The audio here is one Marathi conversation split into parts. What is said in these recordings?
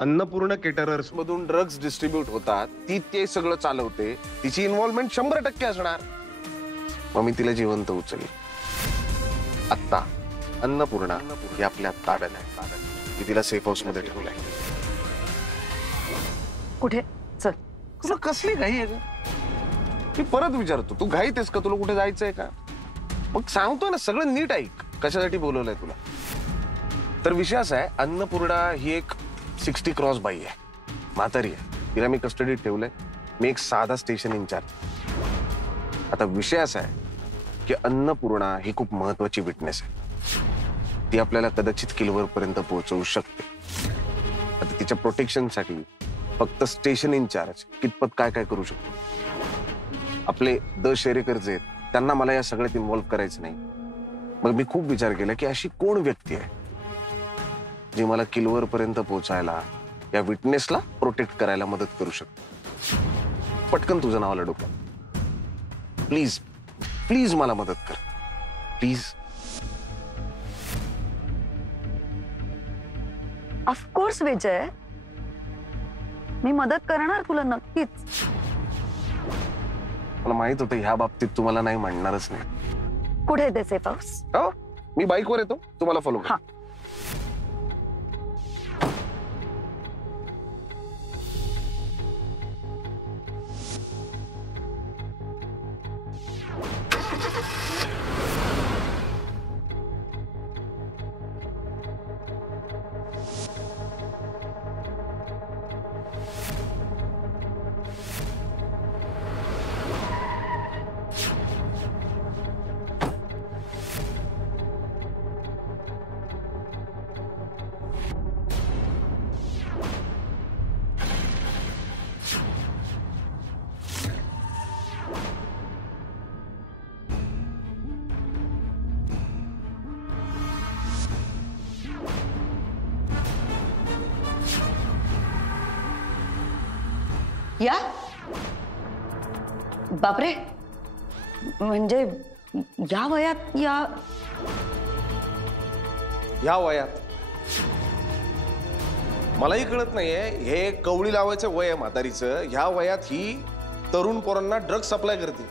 अन्नपूर्ण केटरर्स मधून ड्रग्ज डिस्ट्रीब्यूट होतात, ती ते सगळं चालवते, तिची इन्व्हॉल्वमेंट 100% असणार. मग मी तिला जिवंत उचलली. आत्ता अन्नपूर्णा ही आपल्या ताब्यात आहे. मी तिला सेफ हाऊस मध्ये ठेवलंय. कुठे? चल. तुला कसली घाई आहे का? मी परत विचारतो, तू घाईतेस का? तुला कुठे जायचंय का? मग सांगतोय ना, सगळं नीट ऐक. कशासाठी बोलवलंय तुला? तर विषय असा आहे, अन्नपूर्णा ही एक 60 क्रॉस बाई आहे, म्हातारी आहे. तिला मी कस्टडीत ठेवलंय. मी एक साधा स्टेशन इंचार्ज. आता विषय असा आहे की अन्नपूर्णा ही खूप महत्वाची विटनेस आहे. ती आपल्याला कदाचित किलवर पर्यंत पोहोचवू शकते. आता तिच्या प्रोटेक्शनसाठी फक्त स्टेशन इंचार्ज कितपत काय काय करू शकतो. आपले शेरेकर जे आहेत, त्यांना मला या सगळ्यात इन्व्हॉल्व्ह करायचं नाही. मग मी खूप विचार केला की अशी कोण व्यक्ती आहे जी मला किलवर पर्यंत पोहोचायला, या विटनेसला प्रोटेक्ट करायला मदत करू शकते. पटकन तुझं नाव डोक्यात. प्लीज प्लीज मला मदत कर, प्लीज. ऑफकोर्स विजय, मी मदत करणार तुला नक्कीच. मला माहित होतं ह्या बाबतीत तुम्हाला नाही म्हणणारच नाही. कुठे येते सेफ हाऊस? हो, मी बाईकवर येतो, तुम्हाला फॉलो कर. या बापरे, म्हणजे या वयात या वयात मलाही कळत नाहीये. हे कवळी लावायचं वय आहे म्हातारीचं. ह्या वयात ही तरुण पोरांना ड्रग्ज सप्लाय करते.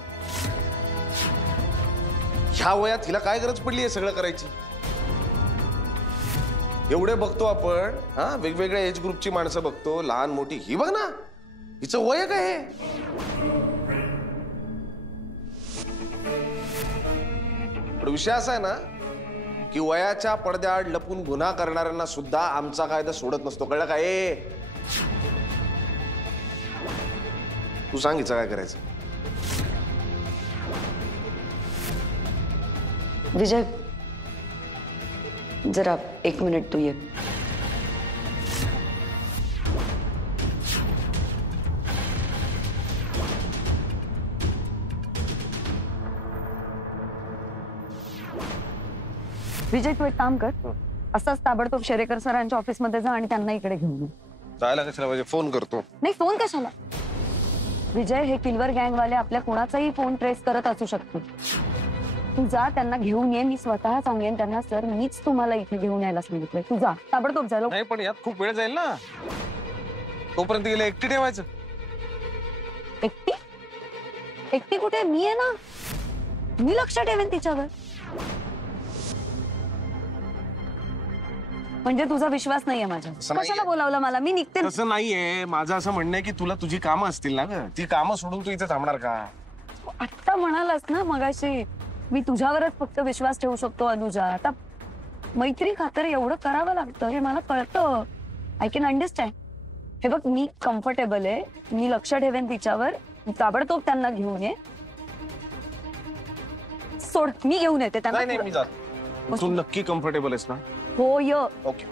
ह्या वयात हिला काय गरज पडली आहे सगळं करायची? एवढे बघतो आपण, हा, वेगवेगळ्या एज ग्रुपची माणसं बघतो, लहान मोठी. ही बघ ना, हिचं वय काय हे? पण विषय असा आहे ना की वयाच्या पडद्याआड लपून गुन्हा करणाऱ्यांना सुद्धा आमचा कायदा सोडत नसतो. कळलं काय? तू सांग हिचं काय करायचं. विजय, जरा 1 मिनिट तू ये. विजय, तू एक काम कर, असंच ताबडतोब शेरेकर सरांच्या ऑफिसमध्ये जा आणि त्यांना इकडे घेऊन ये. जायला कशाला पाहिजे? फोन करतो. नाही, फोन कशाला? विजय, हे किल्वर गँगवाले आपल्या कोणाचाही फोन ट्रेस करत असू शकतील. तू जा, त्यांना घेऊन ये. मी स्वतः सांगेन त्यांना, सर मीच तुम्हाला इथे घेऊन यायला सांगितलंय. तू जा, ताबडतोब जा. नाही, पण यात खूप वेळ जाईल ना. तोपर्यंत गेला एकटी ठेवायचं. एकटी? एकटी कुठे? मी आहे ना, मी लक्ष ठेवेन तिच्यावर. म्हणजे तुझा विश्वास नाहीये माझ्यावर? कशाला बोलावलं मला? मी निघते. तसं नाहीये. माझं असं म्हणणं आहे की तुला तुझी कामं असतील ना ग. ती कामं सोडून तू इथे थांबणार का? आत्ता म्हणालास ना मगाशी, मी तुझ्यावरच फक्त विश्वास ठेवू शकतो अनुजा. आता मैत्री खातर एवढं करावं लागतं हे मला कळतं. I can understand. हे बघ, मी कम्फर्टेबल आहे, मी लक्ष ठेवेन तिच्यावर. ताबडतोब त्यांना घेऊन ये. सोड, मी घेऊन येते त्यांना. नाही, मी जातो. तू नक्की कम्फर्टेबल आहेस ना? हो, य. ओके,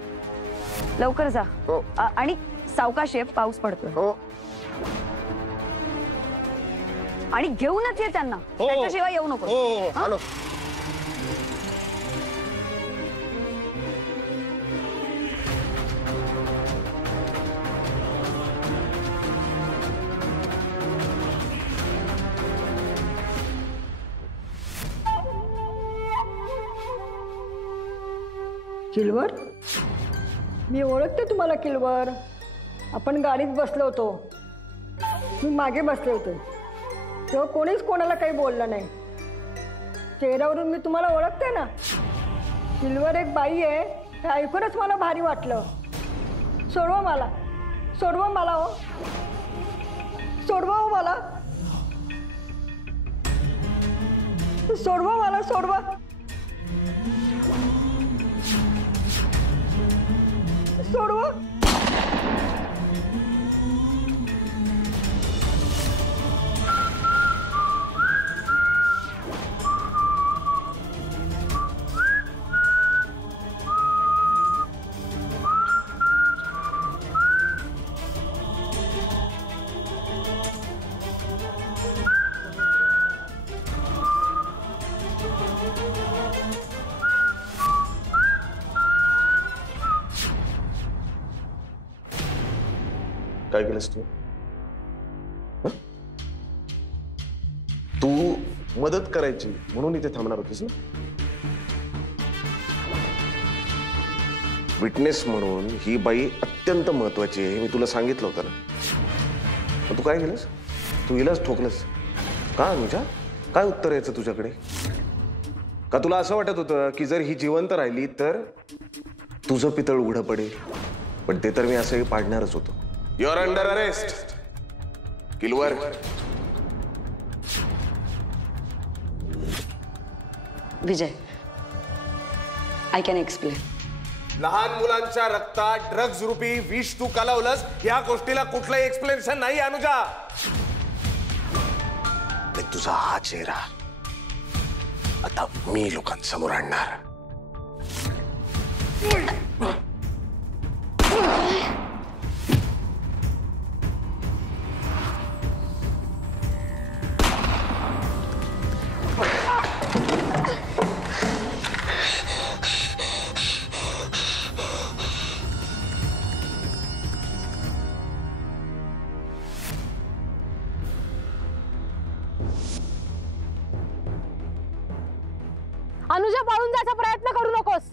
लवकर जा. हो. आणि सावकाश ये, पाऊस पडतोय. हो. आणि घेऊनच ये त्यांना, त्याच्याशिवाय येऊ नको. हो, हॅलो. किलवर? मी ओळखते तुम्हाला किलवर. आपण गाडीत बसलो होतो, मी मागे बसले होते, तेव्हा कोणीच कोणाला काही बोललं नाही. चेहऱ्यावरून मी तुम्हाला ओळखते ना. सिल्वर एक बाई आहे हे ऐकूनच मला भारी वाटलं. सोडवा मला, सोडवा मला हो, सोडवा हो मला, सोडवा मला, सोडवा, सोडवा. काय केलंस तू? हं? तू मदत करायची म्हणून इथे थांबणार होतीस ना? विटनेस म्हणून ही बाई अत्यंत महत्वाची आहे हे मी तुला सांगितलं होतं ना. मग तू काय केलंस? तू हिलाच ठोकलंस का अनुजा? काय उत्तर यायचं तुझ्याकडे? का तुला असं वाटत होतं की जर ही जिवंत राहिली तर तुझं पितळ उघडं पडेल? पण ते तर मी असंही पाडणारच होतो. यू आर अंडर अरेस्ट किलवर. Vijay, I can explain. लहान मुलांच्या रक्तात ड्रग्ज रूपी विष तू कालवलंस, या गोष्टीला कुठलंही एक्सप्लेनेशन नाही अनुजा. आणि तुझा हा चेहरा आता मी लोकांसमोर आणणार. अनुजा, पळून जायचा प्रयत्न करू नकोस.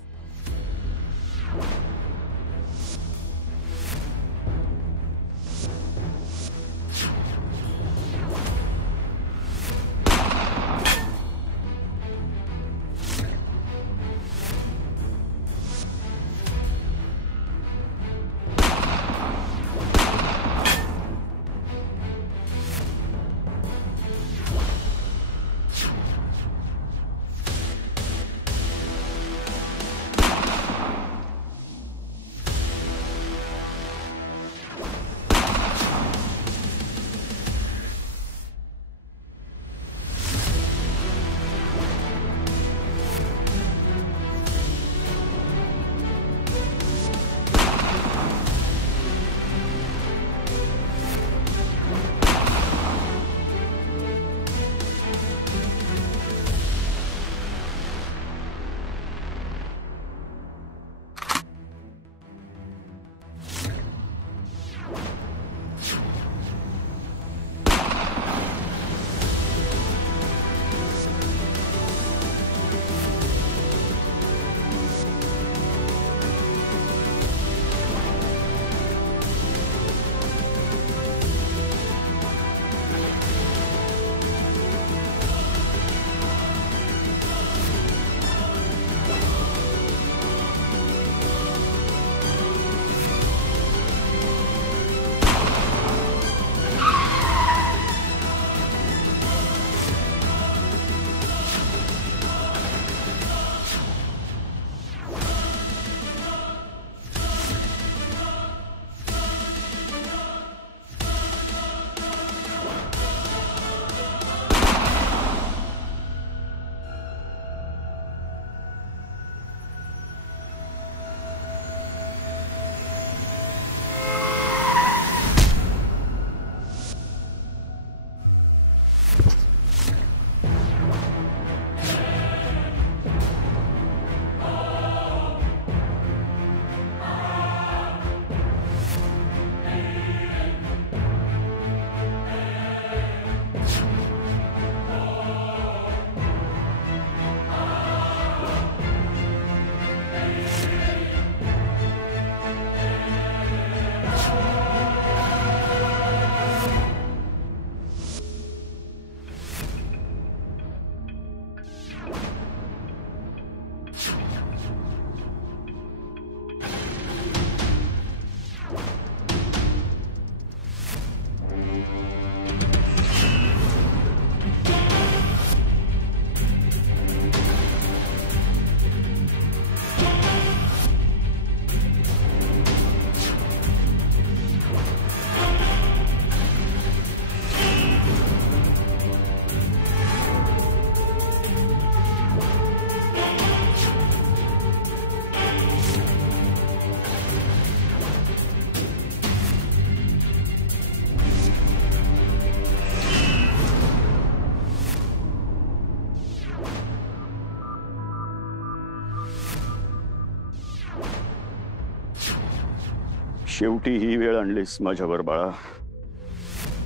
शेवटी ही वेळ आणलीस माझ्यावर बाळा.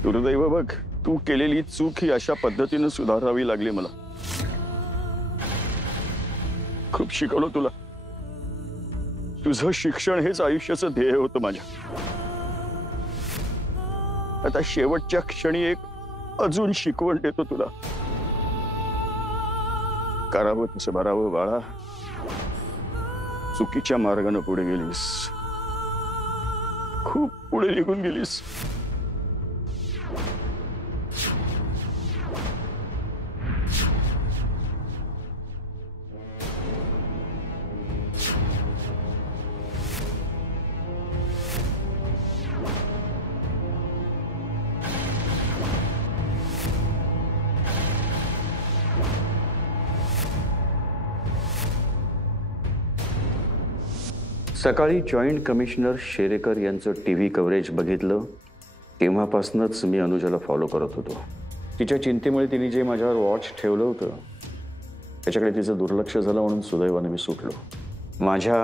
दुर्दैव बघ, तू केलेली चूक ही अशा पद्धतीने सुधारावी लागली मला. खूप शिकवलं तुला. तुझं शिक्षण हेच आयुष्याचं ध्येय होतं माझ्या. आता शेवटच्या क्षणी एक अजून शिकवण देतो तुला. करावं तसं भरावं बाळा. चुकीच्या मार्गाने पुढे गेलीस, खूप पुढे निघून गेलीस. सकाळी जॉईंट कमिशनर शेरेकर यांचं टीव्ही कव्हरेज बघितलं तेव्हापासूनच मी अनुजाला फॉलो करत होतो. तिच्या चिंतेमुळे तिने जे माझ्यावर वॉच ठेवलं होतं त्याच्याकडे तिचं दुर्लक्ष झालं म्हणून सुदैवाने मी सुटलो. माझ्या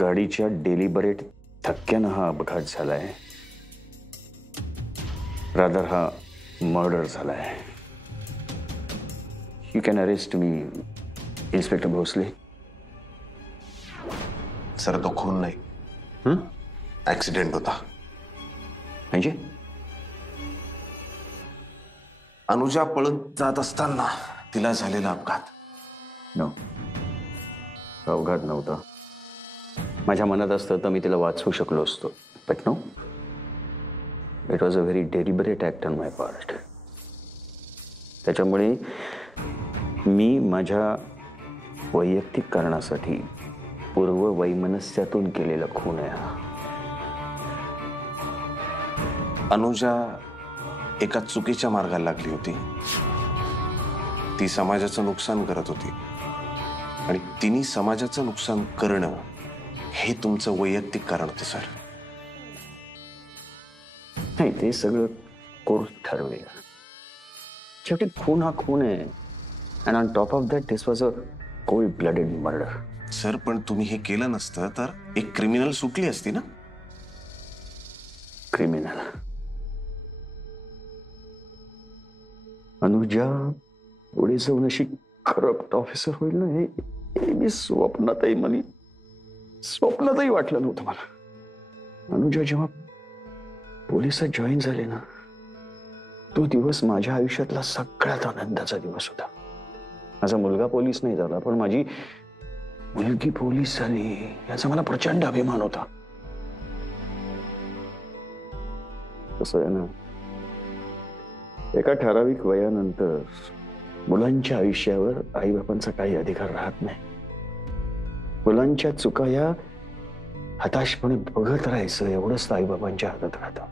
गाडीच्या डेलिबरेट धक्क्यानं हा अपघात झालाय. रादर हा मर्डर झालाय. You can arrest me inspector Bhosale. Sir तो खून नाही, ऍक्सिडेंट होता. म्हणजे अनुजा पळून जात असताना तिला झालेला अपघात. नो, अपघात नव्हता. माझ्या मनात असतं तर मी तिला वाचवू शकलो असतो. But no, it was a very deliberate act on my part. त्याच्यामुळे मी माझ्या वैयक्तिक कारणासाठी पूर्व वैमनस्यातून केलेला खून आहे हा. अनुजा एका चुकीच्या मार्गाला लागली होती. ती समाजाचं नुकसान करत होती आणि तिने समाजाचं नुकसान करणं हे तुमचं वैयक्तिक कारण होतं सर. नाही, ते सगळं कोर्ट ठरवेल. शेवटी खून हा खून आहे. And on top of that this was a cold blooded murder. Sir पण तुम्ही हे केलं नसतं तर एक क्रिमिनल सुटली असती ना. क्रिमिनल अनुजा पुढे जाऊन अशी करप्ट ऑफिसर होईल ना, हे मी स्वप्नातही वाटलं नव्हतं मला. अनुजा जेव्हा पोलिसात जॉईन झाले ना, तो दिवस माझ्या आयुष्यातला सगळ्यात आनंदाचा दिवस होता. माझा मुलगा पोलीस नाही झाला, पण माझी मुलगी पोलीस झाली याचा मला प्रचंड अभिमान होता. कसं आहे ना, एका ठराविक वयानंतर मुलांच्या आयुष्यावर आईबापांचा काही अधिकार राहत नाही. मुलांच्या चुका या हताशपणे बघत राहायचं एवढंच आईबापांच्या हातात राहतं.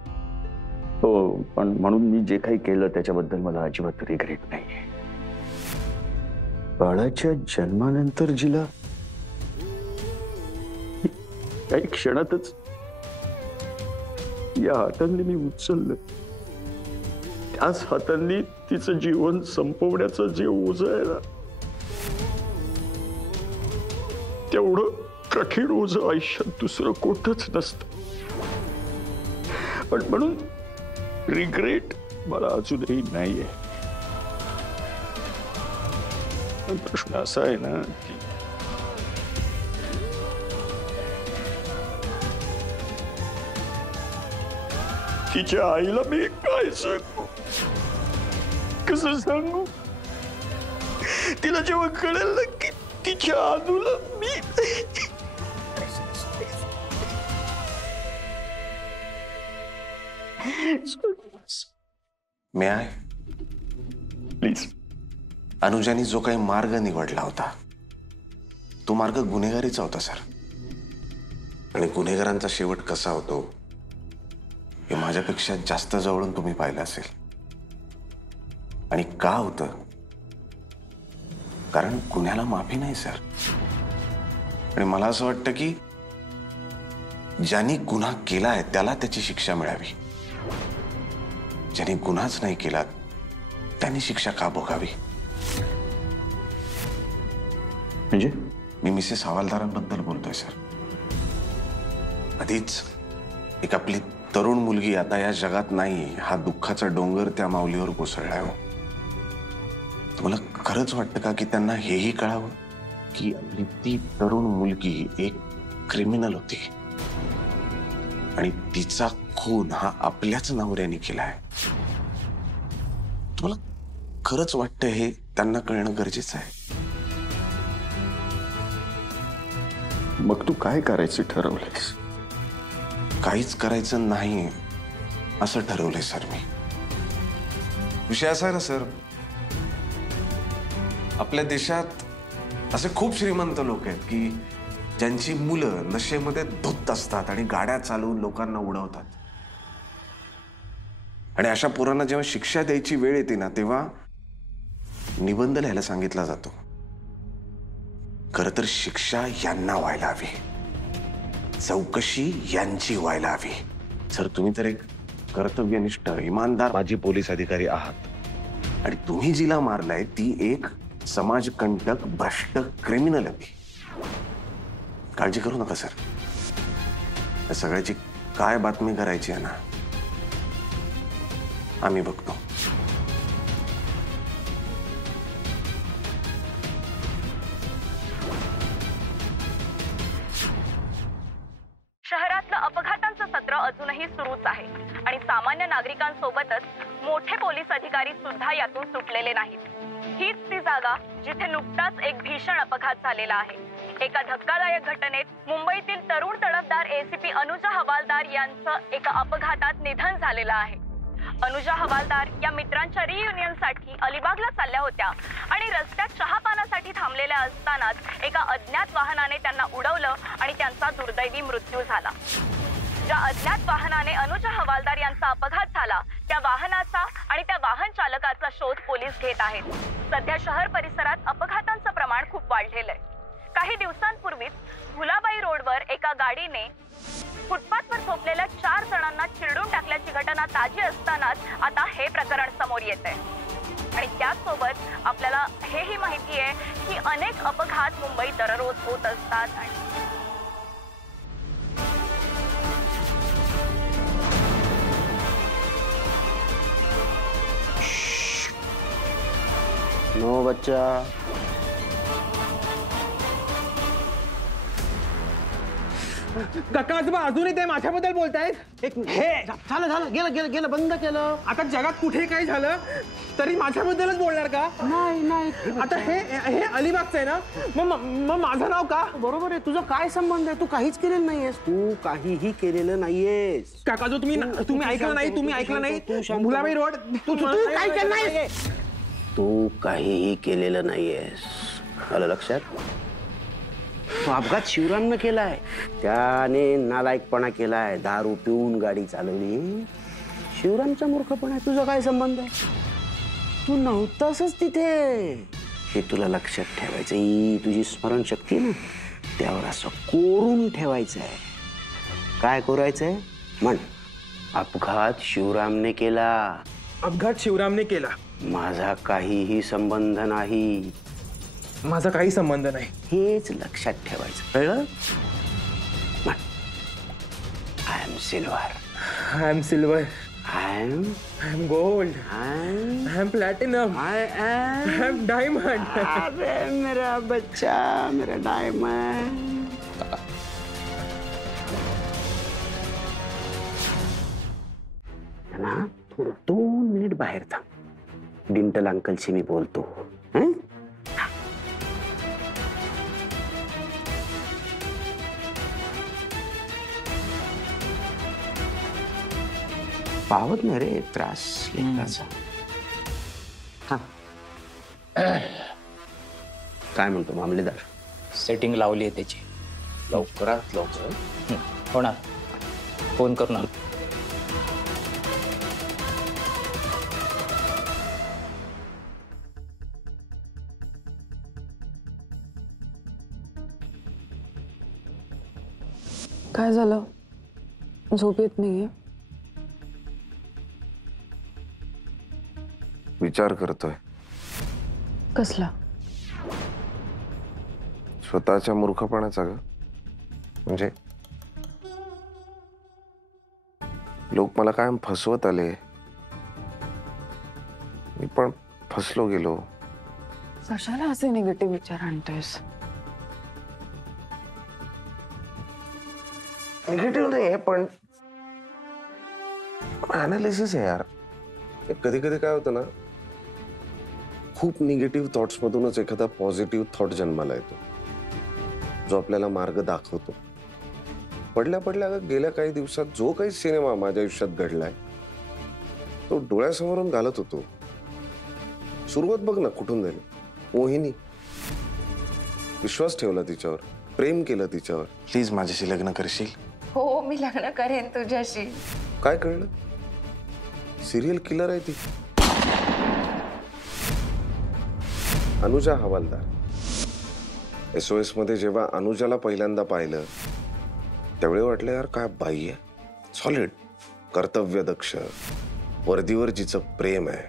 हो, पण म्हणून मी जे काही केलं त्याच्याबद्दल मला अजिबात रिग्रेट नाही. बाळाच्या जन्मानंतर जिला काही क्षणातच या हातांनी मी उचललं, त्याच हातांनी तिचं जीवन संपवण्याचं जे ओझं आहे ना, तेवढं कठीण ओझं आयुष्यात दुसरं कुठंच नसतं. पण म्हणून रिग्रेट मला अजूनही नाहीये. पण प्रश्न असा आहे ना की तिच्या आईला मी काय सांगू, कसं सांगू? तिला जेव्हा कळेल ना की तिच्या अनुला मी मी आहे प्लीज. अनुजानी जो काही मार्ग निवडला होता तो मार्ग गुन्हेगारीचा होता सर. आणि गुन्हेगारांचा शेवट कसा होतो हे माझ्यापेक्षा जास्त जवळून तुम्ही पाहिलं असेल. आणि का होतं? कारण गुन्ह्याला माफी नाही सर. आणि मला असं वाटतं की ज्यांनी गुन्हा केलाय त्याला त्याची शिक्षा मिळावी. ज्यांनी गुन्हाच नाही केला त्यांनी शिक्षा का भोगावी? म्हणजे मी मिसेस हवालदारांबद्दल बोलतोय सर. आधीच एक आपली तरुण मुलगी आता या जगात नाही, हा दुःखाचा डोंगर त्या माऊलीवर कोसळलाय हो. तुम्हाला खरंच वाटतं का की त्यांना हेही कळावं की आपली ती तरुण मुलगी एक क्रिमिनल होती आणि तिचा खून हा आपल्याच नवऱ्याने केलाय? तुम्हाला खरंच वाटतं हे त्यांना कळणं गरजेचं आहे? मग तू काय करायचं ठरवलंयस? काहीच करायचं नाही असं ठरवलंय सर मी. विषय असा आहे ना सर, आपल्या देशात असे खूप श्रीमंत लोक आहेत की ज्यांची मुलं नशेमध्ये धुत असतात आणि गाड्या चालवून लोकांना उडवतात. आणि अशा पोरांना जेव्हा शिक्षा द्यायची वेळ येते ना, तेव्हा निबंध लिहायला सांगितला जातो. खरं तर शिक्षा यांना व्हायला हवी, चौकशी यांची व्हायला हवी. सर, तुम्ही तर एक कर्तव्यनिष्ठ इमानदार माजी पोलीस अधिकारी आहात आणि तुम्ही जिला मारलाय ती एक समाजकंटक भ्रष्ट क्रिमिनल होती. काळजी करू नका सर, या सगळ्याची काय बातमी करायची आहे ना, आम्ही बघतो. शहरातलं अपघातांचं सत्र अजूनही सुरूच आहे आणि सामान्य नागरिकांसोबतच मोठे पोलीस अधिकारी सुद्धा यातून सुटलेले नाहीत. हीच ती जागा जिथे नुकताच एक भीषण अपघात झालेला आहे. एका धक्कादायक घटनेत मुंबईतील तरुण तडफदार एसीपी अनुजा हवालदार यांचं एका अपघातात निधन झालेलं आहे. अनुजा हवालदार या मित्रांच्या रियुनियनसाठी अलिबागला चालल्या होत्या आणि रस्त्यात चहापानासाठी थांबलेल्या असतानाच एका अज्ञात वाहनाने त्यांना उडवलं आणि त्यांचा दुर्दैवी मृत्यू झाला. ज्या अज्ञात वाहनाने अनुजा हवालदार यांचा अपघात झाला त्या वाहनाचा आणि त्या वाहन चालकाचा शोध पोलीस घेत आहेत. सध्या शहर परिसरात अपघातांचं प्रमाण खूप वाढलेलं आहे. काही दिवसांपूर्वीच भुलाबाई रोडवर एका गाडीने फुटपाथवर झोपलेल्या 4 जणांना चिरडून टाकल्याची घटना ताजी असतानाच आता हे प्रकरण समोर येत आहे. आणि त्याचसोबत आपल्याला हेही माहिती आहे की अनेक अपघात मुंबईत दररोज होत असतात. आणि नो बच्चा. काका आजोबा अजूनही ते माझ्याबद्दल बोलतायत. एक हे झालं झालं गेलं गेलं गेलं बंद केलं. आता जगात कुठे काही झालं तरी माझ्याबद्दलच बोलणार का? नाही नाही आता हे हे अलिबागचं आहे ना, मग माझं नाव का? बरोबर आहे. तुझं काय संबंध आहे? तू काहीच केलेलं नाहीयेस. तू काहीही केलेलं नाहीयेस. काका जो तुम्ही ऐकलं नाही, तुम्ही ऐकलं नाही. भुलाबाई रोड तू काय केलं नाहीस. तू काहीही केलेलं नाहीयेस. आलं लक्षात? तो अपघात शिवरामनं केलाय. त्याने नालायकपणा केलाय. दारू पिऊन गाडी चालवली. शिवरामचा मूर्खपणा आहे. तुझा काय संबंध आहे? तू नव्हतासच तिथे. हे तुला लक्षात ठेवायचं. ही तुझी स्मरणशक्ती ना, त्यावर असं कोरून ठेवायचं आहे. काय कोरायचंय? म्हण, अपघात शिवरामने केला. अपघात शिवरामने केला. माझा काहीही संबंध नाही. माझा काही संबंध नाही. हेच लक्षात ठेवायचं. कळलं? I am silver. I am silver. I am gold. Am I am platinum. I am. I am diamond. अरे मेरा बच्चा, मेरा डायमंड. ना थोडं 2 मिनिट बाहेर थांब. डिंटल अंकलशी मी बोलतो. हं? पावत नाही रे त्रास लेकराचा. काय म्हणतो मामलेदार? सेटिंग लावली आहे त्याची. लवकरात लवकर होणार. फोन करणार. काय झालं? झोप येत नाहीये? विचार करतोय. कसला? स्वतःच्या मूर्खपणाचा ग. म्हणजे लोक मला कायम फसवत आले, मी पण फसलो गेलो. कशाला असे निगेटिव्ह विचार आणतोयस? निगेटिव्ह नाही पण अनालिसिस आहे यार. कधी कधी काय होतं ना, खूप निगेटिव्ह थॉट्स मधूनच एखादा पॉझिटिव्ह थॉट जन्माला येतो, जो आपल्याला मार्ग दाखवतो. पडल्या पडल्या गेल्या काही दिवसात जो काही सिनेमा माझ्या आयुष्यात घडलाय तो डोळ्यासमोरून घालत होतो. सुरुवात बघ ना कुठून झाली. मोहिनी, विश्वास ठेवला तिच्यावर, प्रेम केलं तिच्यावर. प्लीज माझ्याशी लग्न करशील? हो, मी लग्न करेन तुझ्याशी. काय कळलं? सिरियल किलर आहे ती. अनुजा हवालदार SOS मध्ये जेव्हा अनुजाला पहिल्यांदा पाहिलं त्यावेळी वाटलं यार काय बाई आहे, सॉलिड, कर्तव्यदक्ष, वर्दीवर जिचं प्रेम आहे,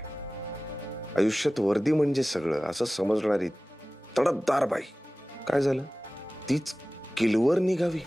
आयुष्यात वर्दी म्हणजे सगळं असं समजणारी तडफदार बाई. काय झालं? तीच किलवर निघावी.